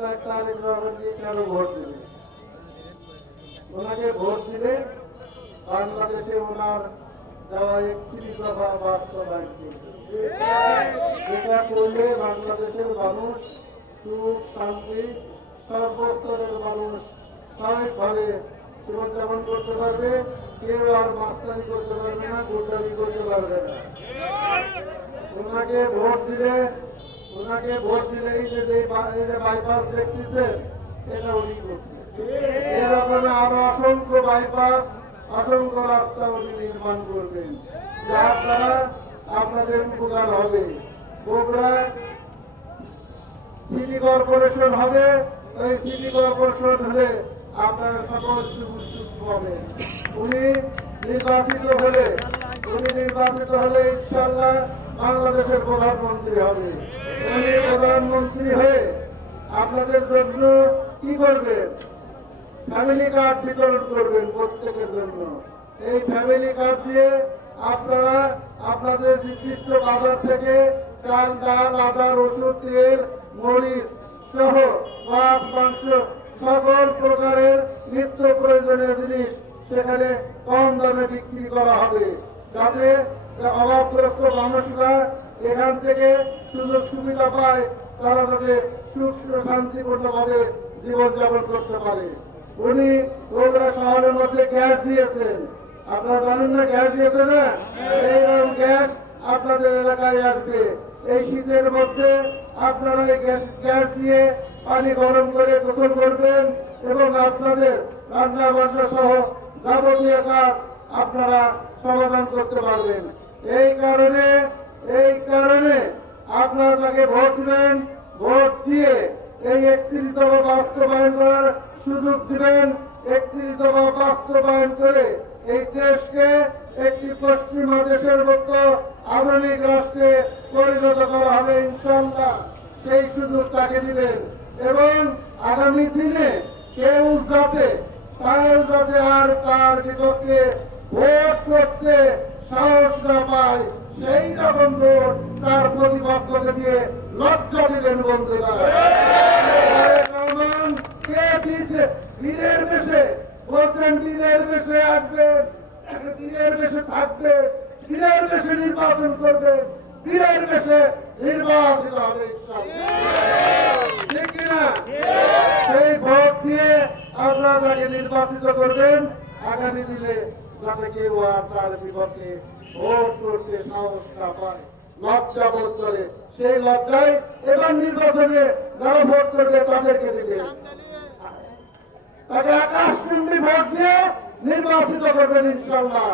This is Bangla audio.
লাখ তারেক রহমানকে কেন ভোট দেবে ওনাকে ভোট দিলে বাংলাদেশে ওনার দেওয়া একত্রিশ দফা বাস্তবায়ন বাংলাদেশের মানুষ সুখ, শান্তি, সর্বস্তরের মানুষ স্বাভাবিকভাবে জীবনযাপন করতে পারবে, কেউ আর মাস্তানি করতে পারবে না গোটালি করতে পারবে না। ওনাকে ভোট দিলে ওনাকে ভোট দিলে এই যে বাইপাস দেখতেছেন এটা উনি করছে। এরকম আরও অসংখ্য বাইপাস অসংখ্য রাস্তা উনি নির্মাণ করবেন। যার দ্বারা আপনাদের উপকার হবে। সিটি কর্পোরেশন হবে, ওই সিটি কর্পোরেশন হলে আপনারা সকল পাবেন। উনি নির্বাচিত হলে, উনি নির্বাচিত হলে ইনশাল্লাহ বাংলাদেশের প্রধানমন্ত্রী হবে। উনি প্রধানমন্ত্রী হয়ে আপনাদের জন্য কি করবেন? ফ্যামিলি কার্ড বিতরণ করবেন প্রত্যেকের জন্য। এই ফ্যামিলি কার্ড দিয়ে আপনারা আপনাদের নির্দিষ্ট বাজার থেকে চাল, ডাল, আদা, রসুন, তেল, মরিচ সহ মাছ, মাংস সকল প্রকারের নিত্য প্রয়োজনীয় জিনিস সেখানে কম দামে বিক্রি করা হবে। যাতে অভাবগ্রস্ত মানুষরা এখান থেকে সুযোগ সুবিধা পায়, তারা যাতে সুখ শান্তিপূর্ণভাবে জীবনযাপন করতে পারে। উনি বগুড়া শহরের মধ্যে গ্যাস দিয়েছেন। আপনারা জানেন না গ্যাস দিয়েছে না? এইরকম গ্যাস আপনাদের এলাকায় আসবে। এই শীতের মধ্যে আপনারা এই গ্যাস গ্যাস দিয়ে পানি গরম করে গোসল করবেন এবং আপনাদের রান্না বান্না সহ যাবতীয় কাজ আপনারা সমাধান করতে পারবেন। এই কারণে এই কারণে আপনারা তাকে ভোট দেবেন ভোট দিয়ে এই একত্রিশ দফা বাস্তবায়ন করার সুযোগ দিবেন। একত্রিশ দফা বাস্তবায়ন করে এই দেশকে একটি পশ্চিমা দেশের মতো আধুনিক রাষ্ট্রে পরিণত করা হবে ইনশাল্লাহ সেই সুযোগ তাকে দিবেন। এবং আগামী দিনে কেউ যাতে তার যাতে আর তার বিপক্ষে ভোট করতে সাহস না পায়, সেই যখন ভোট তার প্রতিপক্ষকে দিয়ে লজ্জা দিলেন বন্ধুরা কে দেশে বলছেন দেশে আসবে বীরের দেশে থাকবে বীরের দেশে নির্বাচন করবে বীরের দেশে নির্বাচিত হবে। ঠিক সেই ভোট দিয়ে আপনারা তাকে নির্বাচিত করবেন আগামী দিনে যাতে কেউ আর তার বিপক্ষে ভোট করতে সাহস না পায়। লজ্জা বোধ করে। সেই লজ্জায় এবার নির্বাচনে যারা ভোট করবে তাদেরকে দিবে। তাকে আকাশ চুম্বি ভোট দিয়ে নির্বাচিত করবেন ইনশাল্লাহ